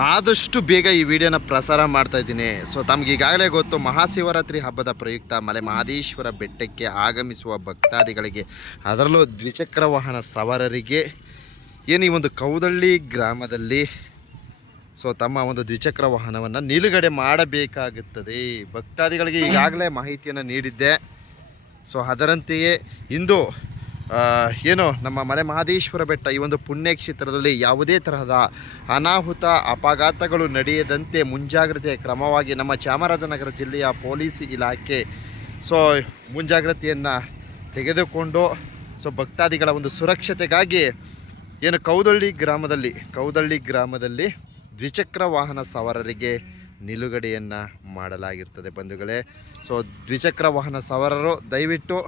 ಆದಷ್ಟು ಬೇಗ ಈ ವಿಡಿಯೋನ ಪ್ರಸಾರ ಮಾಡ್ತಾ ಇದ್ದೀನಿ. ಸೊ ತಮ್ಗೆ ಈಗಾಗಲೇ ಗೊತ್ತು, ಮಹಾಶಿವರಾತ್ರಿ ಹಬ್ಬದ ಪ್ರಯುಕ್ತ ಮಲೆ ಮಹದೇಶ್ವರ ಬೆಟ್ಟಕ್ಕೆ ಆಗಮಿಸುವ ಭಕ್ತಾದಿಗಳಿಗೆ ಅದರಲ್ಲೂ ದ್ವಿಚಕ್ರ ವಾಹನ ಸವಾರರಿಗೆ ಏನು ಈ ಒಂದು ಕೌದಳ್ಳಿ ಗ್ರಾಮದಲ್ಲಿ ಸೊ ತಮ್ಮ ಒಂದು ದ್ವಿಚಕ್ರ ವಾಹನವನ್ನು ನಿಲುಗಡೆ ಮಾಡಬೇಕಾಗುತ್ತದೆ. ಭಕ್ತಾದಿಗಳಿಗೆ ಈಗಾಗಲೇ ಮಾಹಿತಿಯನ್ನು ನೀಡಿದ್ದೆ. ಸೊ ಅದರಂತೆಯೇ ಇಂದು ಏನು ನಮ್ಮ ಮಲೆ ಮಹದೇಶ್ವರ ಬೆಟ್ಟ ಈ ಒಂದು ಪುಣ್ಯಕ್ಷೇತ್ರದಲ್ಲಿ ಯಾವುದೇ ತರಹದ ಅನಾಹುತ, ಅಪಘಾತಗಳು ನಡೆಯದಂತೆ ಮುಂಜಾಗ್ರತೆ ಕ್ರಮವಾಗಿ ನಮ್ಮ ಚಾಮರಾಜನಗರ ಜಿಲ್ಲೆಯ ಪೊಲೀಸ್ ಇಲಾಖೆ ಸೊ ಮುಂಜಾಗ್ರತೆಯನ್ನು ತೆಗೆದುಕೊಂಡು, ಸೊ ಭಕ್ತಾದಿಗಳ ಒಂದು ಸುರಕ್ಷತೆಗಾಗಿ ಏನು ಕೌದಳ್ಳಿ ಗ್ರಾಮದಲ್ಲಿ ಕೌದಳ್ಳಿ ಗ್ರಾಮದಲ್ಲಿ ದ್ವಿಚಕ್ರ ವಾಹನ ಸವಾರರಿಗೆ ನಿಲುಗಡೆಯನ್ನು ಮಾಡಲಾಗಿರ್ತದೆ ಬಂಧುಗಳೇ. ಸೊ ದ್ವಿಚಕ್ರ ವಾಹನ ಸವಾರರು ದಯವಿಟ್ಟು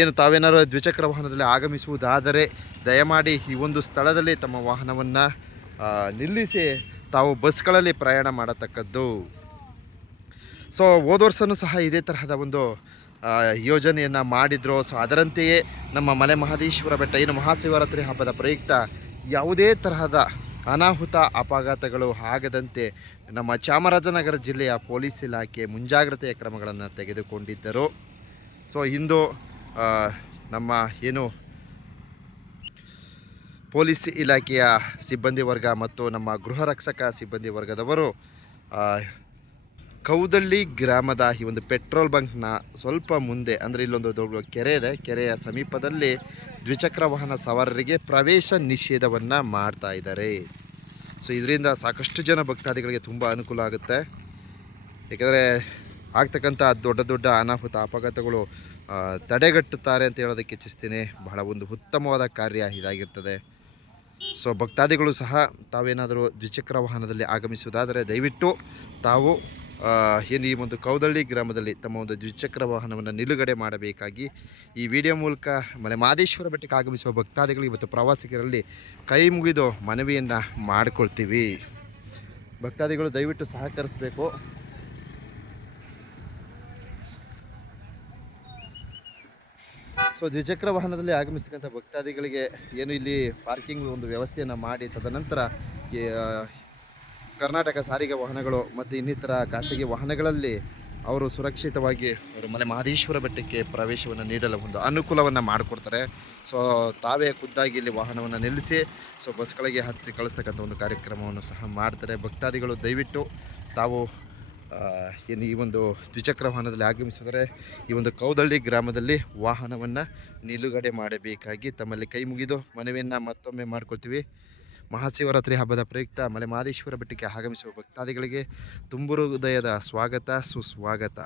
ಏನು ತಾವೇನಾದ್ರು ದ್ವಿಚಕ್ರ ವಾಹನದಲ್ಲಿ ಆಗಮಿಸುವುದಾದರೆ ದಯಮಾಡಿ ಈ ಒಂದು ಸ್ಥಳದಲ್ಲಿ ತಮ್ಮ ವಾಹನವನ್ನು ನಿಲ್ಲಿಸಿ ತಾವು ಬಸ್ಗಳಲ್ಲಿ ಪ್ರಯಾಣ ಮಾಡತಕ್ಕದ್ದು. ಸೊ ಹೋದ ಸಹ ಇದೇ ತರಹದ ಒಂದು ಯೋಜನೆಯನ್ನು ಮಾಡಿದ್ರು. ಸೊ ಅದರಂತೆಯೇ ನಮ್ಮ ಮಲೆ ಮಹದೇಶ್ವರ ಬೆಟ್ಟ, ಏನು ಮಹಾಶಿವರಾತ್ರಿ ಹಬ್ಬದ ಪ್ರಯುಕ್ತ ಯಾವುದೇ ತರಹದ ಅನಾಹುತ, ಅಪಘಾತಗಳು ಆಗದಂತೆ ನಮ್ಮ ಚಾಮರಾಜನಗರ ಜಿಲ್ಲೆಯ ಪೊಲೀಸ್ ಇಲಾಖೆ ಮುಂಜಾಗ್ರತೆಯ ಕ್ರಮಗಳನ್ನು ತೆಗೆದುಕೊಂಡಿದ್ದರು. ಸೊ ಇಂದು ನಮ್ಮ ಏನು ಪೊಲೀಸ್ ಇಲಾಖೆಯ ಸಿಬ್ಬಂದಿ ವರ್ಗ ಮತ್ತು ನಮ್ಮ ಗೃಹ ರಕ್ಷಕ ಸಿಬ್ಬಂದಿ ವರ್ಗದವರು ಕೌದಳ್ಳಿ ಗ್ರಾಮದ ಈ ಒಂದು ಪೆಟ್ರೋಲ್ ಬಂಕ್ನ ಸ್ವಲ್ಪ ಮುಂದೆ, ಅಂದರೆ ಇಲ್ಲೊಂದು ದೊಡ್ಡ ಕೆರೆ ಇದೆ, ಕೆರೆಯ ಸಮೀಪದಲ್ಲಿ ದ್ವಿಚಕ್ರ ವಾಹನ ಸವಾರರಿಗೆ ಪ್ರವೇಶ ನಿಷೇಧವನ್ನು ಮಾಡ್ತಾ ಇದ್ದಾರೆ. ಸೊ, ಇದರಿಂದ ಸಾಕಷ್ಟು ಜನ ಭಕ್ತಾದಿಗಳಿಗೆ ತುಂಬ ಅನುಕೂಲ ಆಗುತ್ತೆ. ಏಕೆಂದರೆ ಆಗ್ತಕ್ಕಂಥ ದೊಡ್ಡ ದೊಡ್ಡ ಅನಾಹುತ, ಅಪಘಾತಗಳು ತಡೆಗಟ್ಟುತ್ತಾರೆ ಅಂತ ಹೇಳೋದಕ್ಕೆ ಇಚ್ಛಿಸ್ತೀನಿ. ಬಹಳ ಒಂದು ಉತ್ತಮವಾದ ಕಾರ್ಯ ಇದಾಗಿರ್ತದೆ. ಸೊ, ಭಕ್ತಾದಿಗಳು ಸಹ ತಾವೇನಾದರೂ ದ್ವಿಚಕ್ರ ವಾಹನದಲ್ಲಿ ಆಗಮಿಸುವುದಾದರೆ ದಯವಿಟ್ಟು ತಾವು ಏನು ಈ ಒಂದು ಕೌದಳ್ಳಿ ಗ್ರಾಮದಲ್ಲಿ ತಮ್ಮ ಒಂದು ದ್ವಿಚಕ್ರ ವಾಹನವನ್ನು ನಿಲುಗಡೆ ಮಾಡಬೇಕಾಗಿ ಈ ವಿಡಿಯೋ ಮೂಲಕ ಮನೆ ಮಾದೇಶ್ವರ ಬೆಟ್ಟಕ್ಕೆ ಆಗಮಿಸುವ ಭಕ್ತಾದಿಗಳು ಇವತ್ತು ಪ್ರವಾಸಿಗರಲ್ಲಿ ಕೈ ಮುಗಿದು ಮನವಿಯನ್ನು ಮಾಡಿಕೊಳ್ತೀವಿ. ಭಕ್ತಾದಿಗಳು ದಯವಿಟ್ಟು ಸಹಕರಿಸಬೇಕು. ಸೊ ದ್ವಿಚಕ್ರ ವಾಹನದಲ್ಲಿ ಆಗಮಿಸ್ತಕ್ಕಂಥ ಭಕ್ತಾದಿಗಳಿಗೆ ಏನು ಇಲ್ಲಿ ಪಾರ್ಕಿಂಗ್ ಒಂದು ವ್ಯವಸ್ಥೆಯನ್ನು ಮಾಡಿ, ತದನಂತರ ಕರ್ನಾಟಕ ಸಾರಿಗೆ ವಾಹನಗಳು ಮತ್ತು ಇನ್ನಿತರ ಖಾಸಗಿ ವಾಹನಗಳಲ್ಲಿ ಅವರು ಸುರಕ್ಷಿತವಾಗಿ ಅವರು ಮಲೆ ಮಹದೇಶ್ವರ ಬೆಟ್ಟಕ್ಕೆ ಪ್ರವೇಶವನ್ನು ನೀಡಲು ಒಂದು ಅನುಕೂಲವನ್ನು ಮಾಡಿಕೊಡ್ತಾರೆ. ಸೊ ತಾವೇ ಖುದ್ದಾಗಿ ಇಲ್ಲಿ ವಾಹನವನ್ನು ನಿಲ್ಲಿಸಿ, ಸೊ ಬಸ್ಗಳಿಗೆ ಹತ್ತಿಸಿ ಕಳಿಸ್ತಕ್ಕಂಥ ಒಂದು ಕಾರ್ಯಕ್ರಮವನ್ನು ಸಹ ಮಾಡ್ತಾರೆ ಭಕ್ತಾದಿಗಳು. ದಯವಿಟ್ಟು ತಾವು ಏನು ಈ ಒಂದು ದ್ವಿಚಕ್ರ ವಾಹನದಲ್ಲಿ ಆಗಮಿಸಿದರೆ ಈ ಒಂದು ಕೌದಳ್ಳಿ ಗ್ರಾಮದಲ್ಲಿ ವಾಹನವನ್ನು ನಿಲುಗಡೆ ಮಾಡಬೇಕಾಗಿ ತಮ್ಮಲ್ಲಿ ಕೈ ಮುಗಿದು ಮನವಿಯನ್ನು ಮತ್ತೊಮ್ಮೆ ಮಾಡ್ಕೊಳ್ತೀವಿ. ಮಹಾಶಿವರಾತ್ರಿ ಹಬ್ಬದ ಪ್ರಯುಕ್ತ ಮಲೆ ಮಹದೇಶ್ವರ ಬೆಟ್ಟಕ್ಕೆ ಆಗಮಿಸುವ ಭಕ್ತಾದಿಗಳಿಗೆ ತುಂಬು ಹೃದಯದ ಸ್ವಾಗತ, ಸುಸ್ವಾಗತ.